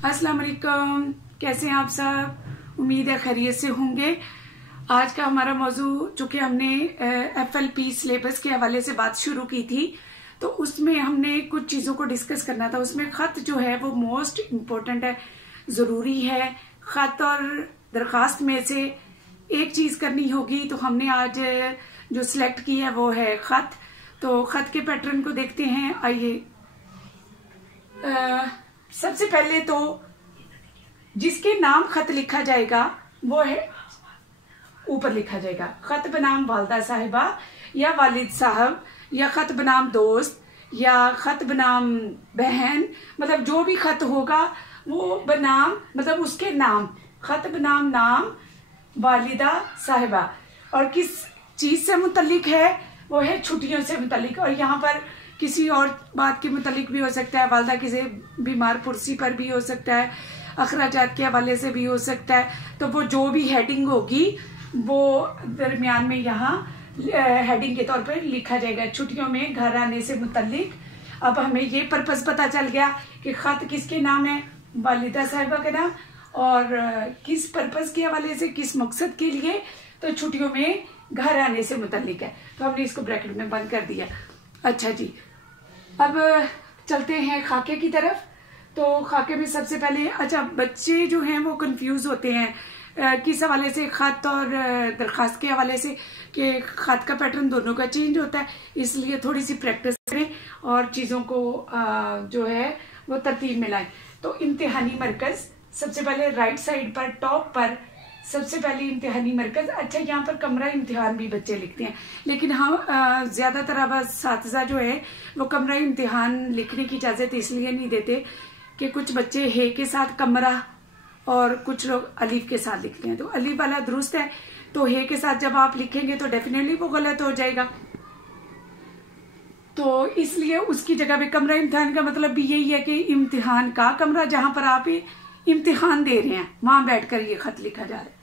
अस्सलाम वालेकुम, कैसे हैं आप सब। उम्मीद है खैरियत से होंगे। आज का हमारा मौजू, चूंकि हमने FLP सिलेबस के हवाले से बात शुरू की थी, तो उसमें हमने कुछ चीज़ों को डिस्कस करना था। उसमें ख़त जो है वो मोस्ट इम्पोर्टेंट है, ज़रूरी है। ख़त और दरख्वास्त में से एक चीज़ करनी होगी, तो हमने आज जो सिलेक्ट की है वो है ख़त। तो ख़त के पैटर्न को देखते हैं। आइए, सबसे पहले तो जिसके नाम खत लिखा जाएगा वो है, ऊपर लिखा जाएगा खत बनाम वालदा साहिबा या वालिद साहब, या खत बनाम दोस्त, या खत बनाम बहन। मतलब जो भी खत होगा वो बनाम, मतलब उसके नाम, खत बनाम नाम वालिदा साहिबा। और किस चीज से मुतल्लिक है, वो है छुट्टियों से मुतल्लिक। और यहाँ पर किसी और बात के मुतल्लिक भी हो सकता है, वालदा किसी बीमार पुरसी पर भी हो सकता है, अखराजात के हवाले से भी हो सकता है। तो वो जो भी हेडिंग होगी वो दरमियान में यहाँ हेडिंग के तौर पर लिखा जाएगा, छुट्टियों में घर आने से मुतल्लिक। अब हमें ये पर्पस पता चल गया कि खत किसके नाम है, वालिदा साहिबा के नाम, और किस पर्पस के हवाले से, किस मकसद के लिए, तो छुट्टियों में घर आने से मुतल्लिक है। तो हमने इसको ब्रैकेट में बंद कर दिया। अच्छा जी, अब चलते हैं खाके की तरफ। तो खाके में सबसे पहले, अच्छा, बच्चे जो हैं वो कंफ्यूज होते हैं किस हवाले से, खत और दरख्वास्त के हवाले से, कि खत का पैटर्न दोनों का चेंज होता है। इसलिए थोड़ी सी प्रैक्टिस करें और चीज़ों को जो है वो तरतीब में लाएं। तो इम्तिहानी मरकज़, सबसे पहले राइट साइड पर टॉप पर सबसे पहले इम्तिहानी मरकज़। अच्छा, यहाँ पर कमरा इम्तिहान भी बच्चे लिखते हैं, लेकिन हम ज़्यादातर अब साथीज़ा जो है वो कमरा इम्तिहान लिखने की इजाज़त इसलिए नहीं देते कि कुछ बच्चे हे के साथ कमरा और कुछ लोग अलीफ के साथ लिखते हैं। तो अलीफ वाला दुरुस्त है, तो हे के साथ जब आप लिखेंगे तो डेफिनेटली वो गलत हो जाएगा। तो इसलिए उसकी जगह पे कमरा इम्तिहान का मतलब भी यही है कि इम्तिहान का कमरा, जहां पर आप इम्तिहान दे रहे हैं वहां बैठकर ये खत लिखा जा रहा है।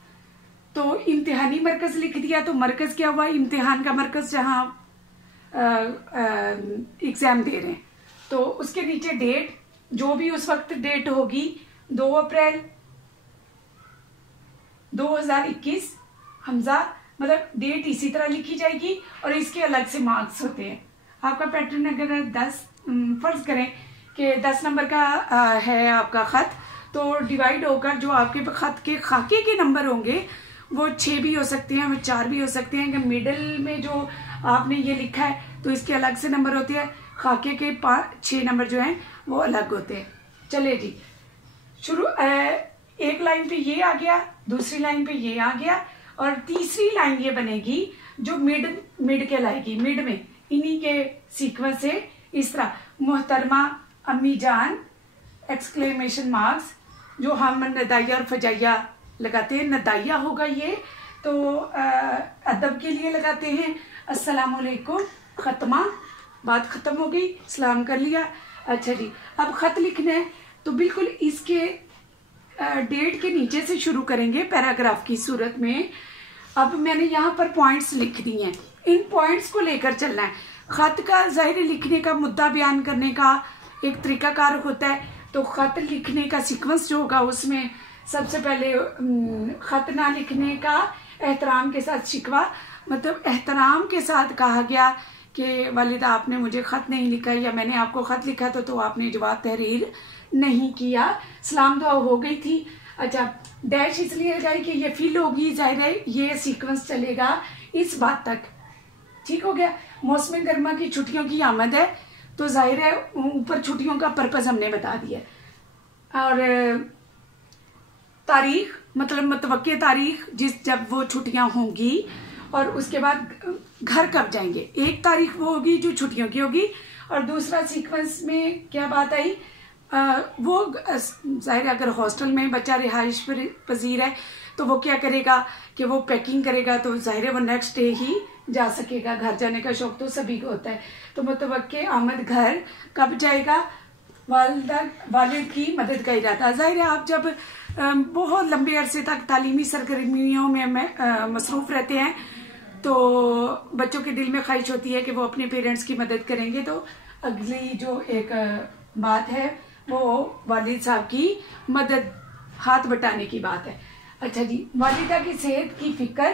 तो इम्तिहानी मरकज लिख दिया, तो मरकज क्या हुआ, इम्तिहान का मरकज, जहां एग्जाम दे रहे हैं। तो उसके नीचे डेट, जो भी उस वक्त डेट होगी, 2 अप्रैल 2021 हमजा, मतलब डेट इसी तरह लिखी जाएगी और इसके अलग से मार्क्स होते हैं। आपका पैटर्न अगर 10 फर्ज करें कि 10 नंबर का है आपका खत, तो डिवाइड होकर जो आपके खत के खाके के नंबर होंगे वो 6 भी हो सकते हैं, वो 4 भी हो सकते हैं। कि मिडिल में जो आपने ये लिखा है तो इसके अलग से नंबर होते हैं, खाके के 6 नंबर जो हैं वो अलग होते हैं। चले जी, शुरू। एक लाइन पे ये आ गया, दूसरी लाइन पे ये आ गया, और तीसरी लाइन ये बनेगी जो मिड कहलाएगी। मिड में इन्हीं के सीक्वेंस से इस तरह, मोहतरमा अम्मी जान, एक्सक्लेमेशन मार्क्स, जो हम नदाइया और फजाइया लगाते हैं। नदाइया होगा ये, तो अदब के लिए लगाते हैं। अस्सलामुअलैकुम, खत्मा, बात खत्म हो गई, सलाम कर लिया। अच्छा जी, अब खत लिखना है तो बिल्कुल इसके डेट के नीचे से शुरू करेंगे पैराग्राफ की सूरत में। अब मैंने यहाँ पर पॉइंट्स लिख दिए हैं, इन पॉइंट्स को लेकर चलना है। खत का ज़ाहिर लिखने का, मुद्दा बयान करने का एक तरीकाकार होता है। तो खत लिखने का सीक्वेंस जो होगा उसमें सबसे पहले खत ना लिखने का एहतराम के साथ शिकवा, मतलब एहतराम के साथ कहा गया कि वालिदा आपने मुझे खत नहीं लिखा, या मैंने आपको खत लिखा तो आपने जवाब तहरीर नहीं किया, सलाम दुआ हो गई थी। अच्छा, डैश इसलिए लगाई कि ये फील होगी, जाहिर है ये सीक्वेंस चलेगा इस बात तक। ठीक हो गया। मौसम गर्मा की छुट्टियों की आमद है, तो जाहिर है ऊपर छुट्टियों का पर्पस हमने बता दिया। और तारीख, मतलब मतवक्के तारीख जब वो छुट्टियां होंगी, और उसके बाद घर कब जाएंगे। एक तारीख वो होगी जो छुट्टियों की होगी, और दूसरा सीक्वेंस में क्या बात आई, वो जाहिर अगर हॉस्टल में बच्चा रिहाइश पजीर है तो वो क्या करेगा कि वो पैकिंग करेगा, तो जाहिर है वो नेक्स्ट डे ही जा सकेगा। घर जाने का शौक तो सभी को होता है। तो मतवक्के आमद घर कब जाएगा, वालिद की मदद का इरादा। जाहिर है आप जब बहुत लंबे अरसे तक तालीमी सरगर्मियों में मसरूफ रहते हैं तो बच्चों के दिल में ख्वाहिश होती है कि वो अपने पेरेंट्स की मदद करेंगे। तो अगली जो एक बात है वो वालिद साहब की मदद, हाथ बटाने की बात है। अच्छा जी, वालिदा की सेहत की फिक्र,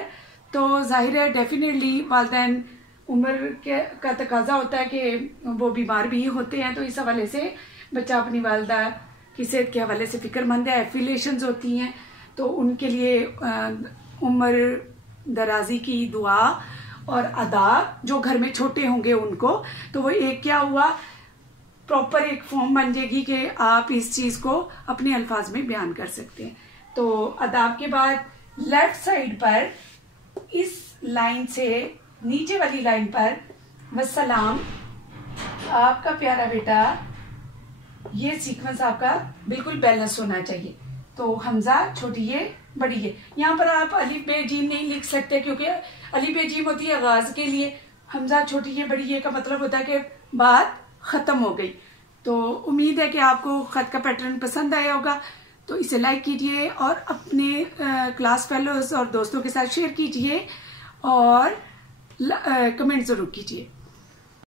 तो जाहिर है डेफिनेटली वालिदैन उम्र का तकाजा होता है कि वो बीमार भी होते हैं, तो इस हवाले से बच्चा अपनी वालिदा की सेहत के हवाले से फिक्रमंद है। एफिलेशंस होती हैं तो उनके लिए उम्र दराजी की दुआ और अदा, जो घर में छोटे होंगे उनको, तो वो एक क्या हुआ, प्रॉपर एक फॉर्म बन जाएगी कि आप इस चीज को अपने अल्फाज में बयान कर सकते हैं। तो अदाब के बाद लेफ्ट साइड पर इस लाइन से नीचे वाली लाइन पर वस्सलाम, आपका प्यारा बेटा, ये सीक्वेंस आपका बिल्कुल बैलेंस होना चाहिए। तो हमजा छोटी है बड़ी है, यहाँ पर आप अलिफ बे जीम नहीं लिख सकते क्योंकि अलिफ बे जीम होती है आगाज के लिए, हमजा छोटी है बड़ी है का मतलब होता है कि बात खत्म हो गई। तो उम्मीद है कि आपको खत का पैटर्न पसंद आया होगा, तो इसे लाइक कीजिए और अपने क्लास फेलोज और दोस्तों के साथ शेयर कीजिए और कमेंट जरूर कीजिए।